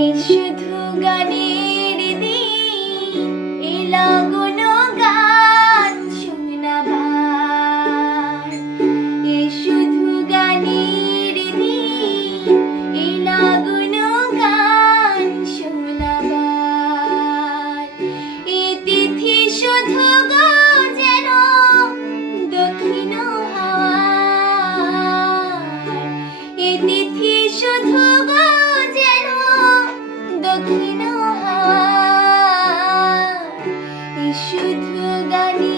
এই শুধু গানের দিন, এই লগন গান শোনাবার। এই শুধু গানের দিন, এই লগন গান শোনাবার। এই তিথি শুধু গো যেন দক্ষিণ হাওয়ার। এই তিথি শুধু গো যেন দক্ষিণ হাওয়ার। এই শুধু গানে